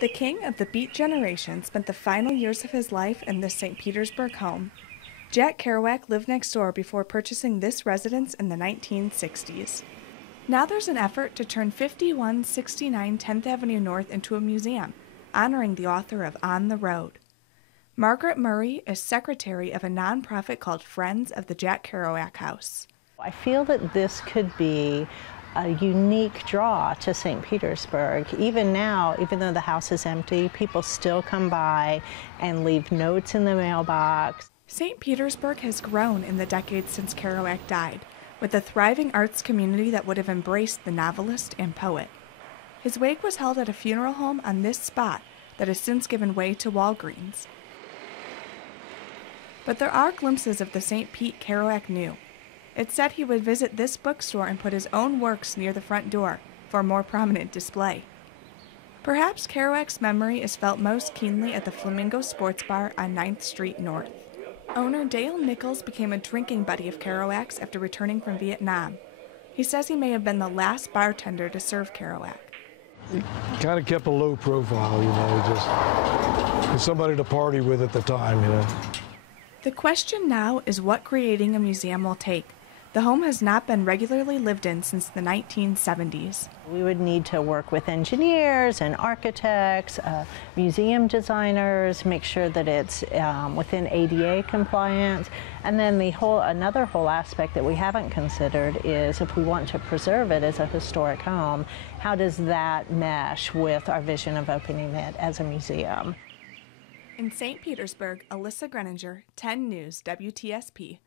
The king of the Beat generation spent the final years of his life in this St. Petersburg home. Jack Kerouac lived next door before purchasing this residence in the 1960s. Now there's an effort to turn 5169 10th Avenue North into a museum, honoring the author of On the Road. Margaret Murray is secretary of a nonprofit called Friends of the Jack Kerouac House. I feel that this could be a unique draw to St. Petersburg. Even now, even though the house is empty, people still come by and leave notes in the mailbox. St. Petersburg has grown in the decades since Kerouac died, with a thriving arts community that would have embraced the novelist and poet. His wake was held at a funeral home on this spot that has since given way to Walgreens. But there are glimpses of the St. Pete Kerouac knew. It's said he would visit this bookstore and put his own works near the front door for a more prominent display. Perhaps Kerouac's memory is felt most keenly at the Flamingo Sports Bar on 9th Street North. Owner Dale Nichols became a drinking buddy of Kerouac's after returning from Vietnam. He says he may have been the last bartender to serve Kerouac. He kind of kept a low profile, just was somebody to party with at the time, The question now is what creating a museum will take. The home has not been regularly lived in since the 1970s. We would need to work with engineers and architects, museum designers, make sure that it's within ADA compliance. And then another whole aspect that we haven't considered is if we want to preserve it as a historic home, how does that mesh with our vision of opening it as a museum? In St. Petersburg, Alyssa Greninger, 10 News WTSP.